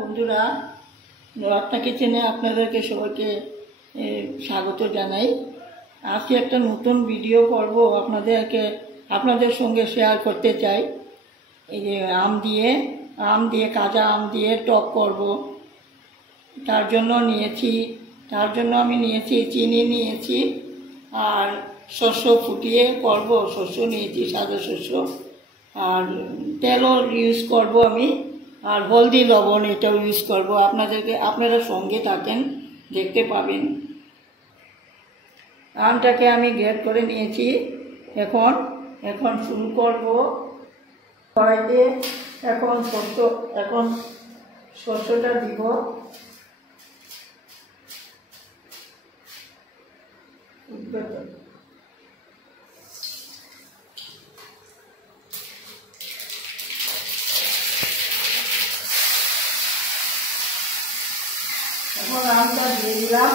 বন্ধুরা, রত্না কিচেনে আপনাদেরকে সবাইকে স্বাগত জানাই। আজকে একটা নতুন ভিডিও করব, আপনাদের সঙ্গে শেয়ার করতে চাই। এই যে কাঁচা আম দিয়ে টক করব। তার জন্য আমি নিয়েছি চিনি নিয়েছি, আর শস্য ফুটিয়ে করব। শস্য নিয়েছি, সাদা শস্য, আর তেলও ইউজ করব আমি, আর হলদি লবণ এটাও ইউজ করব। আপনারা সঙ্গে থাকেন, দেখতে পাবেন। আমটাকে আমি গ্রেড করে নিয়েছি। এখন শুরু করব। কড়াইতে এখন শস্যটা দিব। এখন আমটা দিয়ে দিলাম।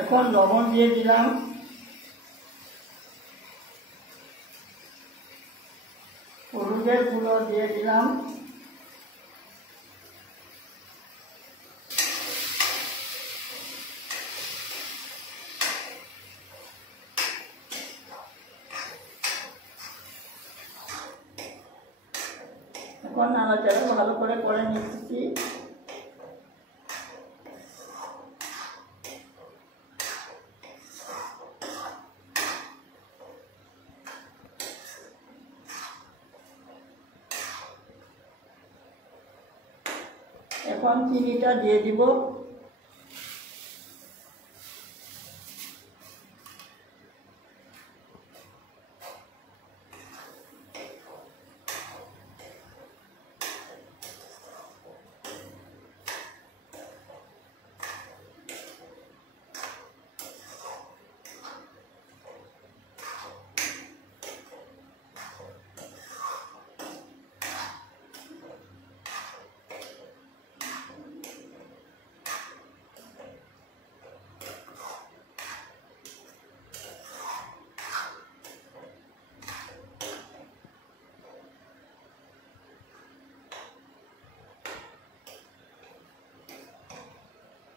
এখন লবণ দিয়ে দিলাম। হলুদের গুঁড়ো দিয়ে দিলাম। এখন নাড়াচাড়া ভালো করে নিচ্ছি। এখন চিনিটা দিয়ে দিব।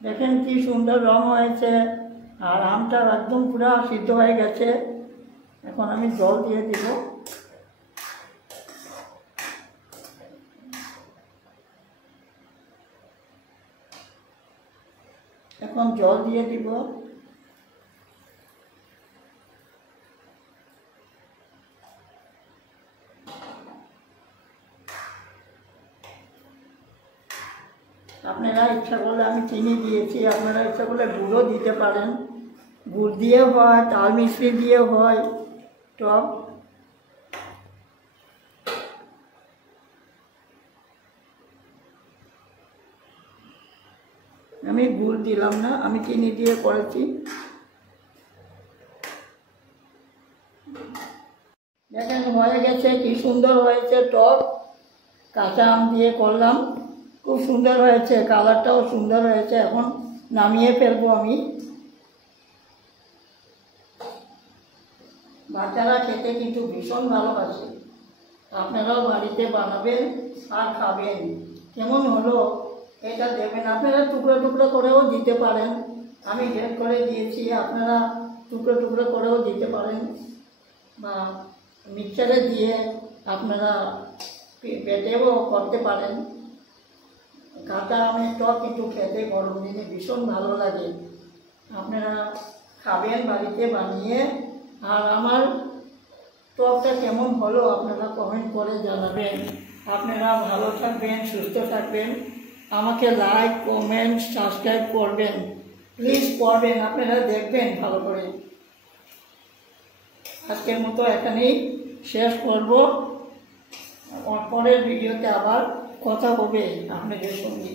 দেখেন কি সুন্দর রং হয়েছে, আর আমটা একদম পুরো সিদ্ধ হয়ে গেছে। এখন আমি জল দিয়ে দিব। আপনারা ইচ্ছা করলে, আমি চিনি দিয়েছি, আপনারা ইচ্ছা করলে গুঁড়ও দিতে পারেন। গুড় দিয়েও হয়, তাল মিশ্রি দিয়েও হয় টক। আমি গুড় দিলাম না, আমি চিনি দিয়ে করেছি। দেখেন হয়ে গেছে, কি সুন্দর হয়েছে টক। কাঁচা আম দিয়ে করলাম, খুব সুন্দর হয়েছে, কালারটাও সুন্দর হয়েছে। এখন নামিয়ে ফেলবো আমি। বাচ্চারা খেতে কিন্তু ভীষণ ভালোবাসে। আপনারাও বাড়িতে বানাবেন আর খাবেন। কেমন হলো এটা দেবেন। আপনারা টুকরো টুকরো করেও দিতে পারেন, আমি গ্রেড করে দিয়েছি। আপনারা টুকরো টুকরো করেও দিতে পারেন, বা মিক্সারে দিয়ে আপনারা পেটেও করতে পারেন। কাঁচা আমের টক কিন্তু খেতে গরম দিনে ভীষণ ভালো লাগে। আপনারা খাবেন বাড়িতে বানিয়ে। আর আমার টকটা কেমন হলো আপনারা কমেন্ট করে জানাবেন। আপনারা ভালো থাকবেন, সুস্থ থাকবেন। আমাকে লাইক, কমেন্ট, সাবস্ক্রাইব করবেন, প্লিজ করবেন। আপনারা দেখবেন ভালো করে। আজকের মতো এখানেই শেষ করব। পরের ভিডিওতে আবার কথা হবে আপনাদের সঙ্গে।